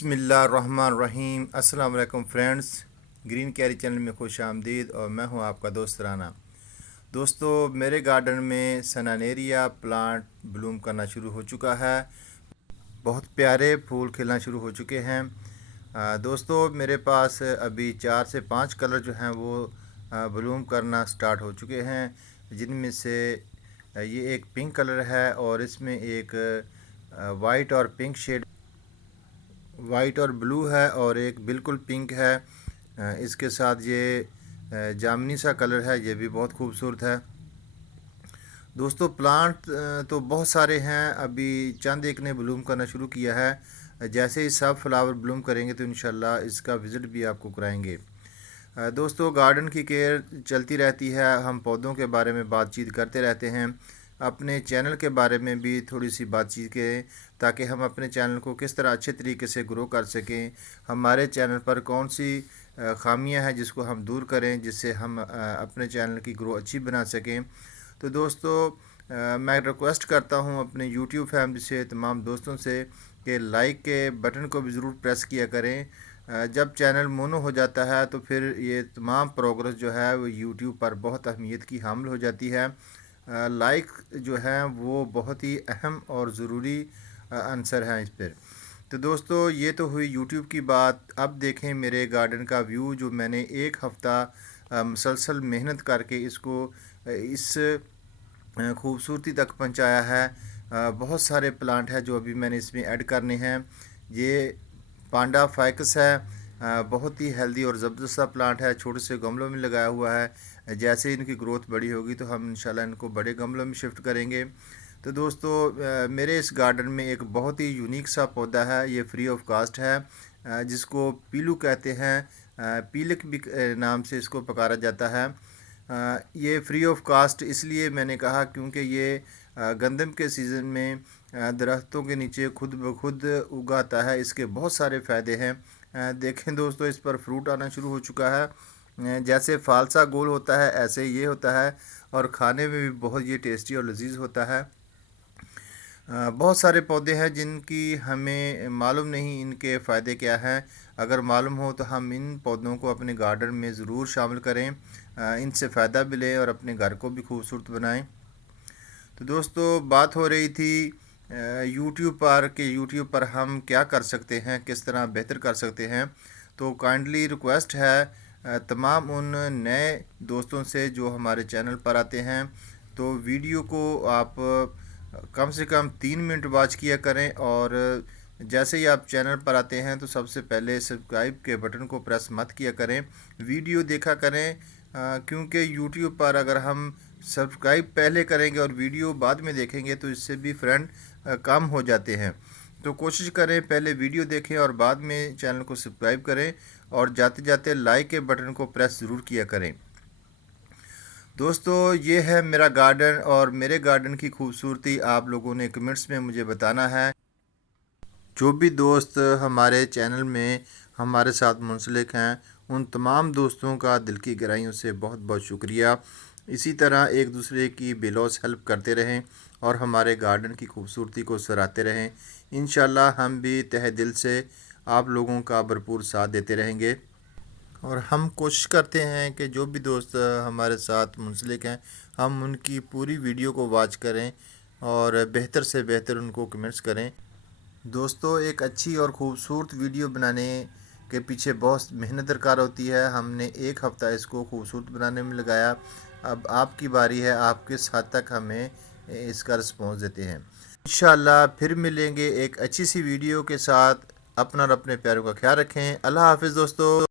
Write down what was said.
बिस्मिल्लाहिर्रहमानिर्रहीम। अस्सलाम वालेकुम फ्रेंड्स, ग्रीन कैरी चैनल में खुश आमदीद। और मैं हूं आपका दोस्त राना। दोस्तों, मेरे गार्डन में सनानेरिया प्लांट ब्लूम करना शुरू हो चुका है। बहुत प्यारे फूल खिलना शुरू हो चुके हैं। दोस्तों, मेरे पास अभी 4 से 5 कलर जो हैं वो ब्लूम करना स्टार्ट हो चुके हैं, जिनमें से ये एक पिंक कलर है और इसमें एक वाइट और पिंक शेड, वाइट और ब्लू है, और एक बिल्कुल पिंक है। इसके साथ ये जामनी सा कलर है, ये भी बहुत खूबसूरत है। दोस्तों, प्लांट तो बहुत सारे हैं, अभी चंद एक ने ब्लूम करना शुरू किया है। जैसे ही सब फ्लावर ब्लूम करेंगे तो इंशाल्लाह इसका विज़िट भी आपको कराएंगे। दोस्तों, गार्डन की केयर चलती रहती है, हम पौधों के बारे में बातचीत करते रहते हैं। अपने चैनल के बारे में भी थोड़ी सी बातचीत करें, ताकि हम अपने चैनल को किस तरह अच्छे तरीके से ग्रो कर सकें। हमारे चैनल पर कौन सी खामियां हैं जिसको हम दूर करें, जिससे हम अपने चैनल की ग्रो अच्छी बना सकें। तो दोस्तों, मैं रिक्वेस्ट करता हूं अपने यूट्यूब फैमिली से, तमाम दोस्तों से, कि लाइक के बटन को भी ज़रूर प्रेस किया करें। जब चैनल मोनो हो जाता है तो फिर ये तमाम प्रोग्रेस जो है वो यूट्यूब पर बहुत अहमियत की हामिल हो जाती है। लाइक जो है वो बहुत ही अहम और ज़रूरी आंसर है इस पर। तो दोस्तों, ये तो हुई यूट्यूब की बात। अब देखें मेरे गार्डन का व्यू, जो मैंने एक हफ़्ता मुसलसल मेहनत करके इसको इस खूबसूरती तक पहुंचाया है। बहुत सारे प्लांट हैं जो अभी मैंने इसमें ऐड करने हैं। ये पांडा फाइकस है, बहुत ही हेल्दी और ज़बरदस्त सा प्लांट है, छोटे से गमलों में लगाया हुआ है। जैसे इनकी ग्रोथ बड़ी होगी तो हम इंशाल्लाह इनको बड़े गमलों में शिफ्ट करेंगे। तो दोस्तों, मेरे इस गार्डन में एक बहुत ही यूनिक सा पौधा है, ये फ्री ऑफ कास्ट है, जिसको पीलू कहते हैं। पीलक भी नाम से इसको पुकारा जाता है। ये फ्री ऑफ कास्ट इसलिए मैंने कहा क्योंकि ये गंदम के सीज़न में दरख्तों के नीचे खुद ब खुद उगाता है। इसके बहुत सारे फ़ायदे हैं। देखें दोस्तों, इस पर फ्रूट आना शुरू हो चुका है। जैसे फालसा गोल होता है ऐसे ये होता है, और खाने में भी बहुत ये टेस्टी और लजीज होता है। बहुत सारे पौधे हैं जिनकी हमें मालूम नहीं इनके फ़ायदे क्या हैं। अगर मालूम हो तो हम इन पौधों को अपने गार्डन में ज़रूर शामिल करें, इनसे फ़ायदा भी लें और अपने घर को भी खूबसूरत बनाएं। तो दोस्तों, बात हो रही थी यूट्यूब पर हम क्या कर सकते हैं, किस तरह बेहतर कर सकते हैं। तो काइंडली रिक्वेस्ट है तमाम उन नए दोस्तों से जो हमारे चैनल पर आते हैं, तो वीडियो को आप कम से कम 3 मिनट वॉच किया करें। और जैसे ही आप चैनल पर आते हैं तो सबसे पहले सब्सक्राइब के बटन को प्रेस मत किया करें, वीडियो देखा करें। क्योंकि यूट्यूब पर अगर हम सब्सक्राइब पहले करेंगे और वीडियो बाद में देखेंगे तो इससे भी फ्रेंड कम हो जाते हैं। तो कोशिश करें पहले वीडियो देखें और बाद में चैनल को सब्सक्राइब करें, और जाते जाते लाइक के बटन को प्रेस ज़रूर किया करें। दोस्तों, ये है मेरा गार्डन, और मेरे गार्डन की खूबसूरती आप लोगों ने कमेंट्स में मुझे बताना है। जो भी दोस्त हमारे चैनल में हमारे साथ मुंसलिक हैं, उन तमाम दोस्तों का दिल की गहराइयों से बहुत बहुत शुक्रिया। इसी तरह एक दूसरे की बेलौस हेल्प करते रहें और हमारे गार्डन की खूबसूरती को सराहते रहें। इंशाल्लाह हम भी तहे दिल से आप लोगों का भरपूर साथ देते रहेंगे, और हम कोशिश करते हैं कि जो भी दोस्त हमारे साथ मुंसलिक हैं, हम उनकी पूरी वीडियो को वॉच करें और बेहतर से बेहतर उनको कमेंट्स करें। दोस्तों, एक अच्छी और ख़ूबसूरत वीडियो बनाने के पीछे बहुत मेहनत दरकार होती है। हमने एक हफ़्ता इसको खूबसूरत बनाने में लगाया। अब आपकी बारी है, आप किस हद तक हमें इसका रिस्पॉन्स देते हैं। इंशाल्लाह फिर मिलेंगे एक अच्छी सी वीडियो के साथ। अपना और अपने प्यारों का ख्याल रखें। अल्लाह हाफिज़ दोस्तों।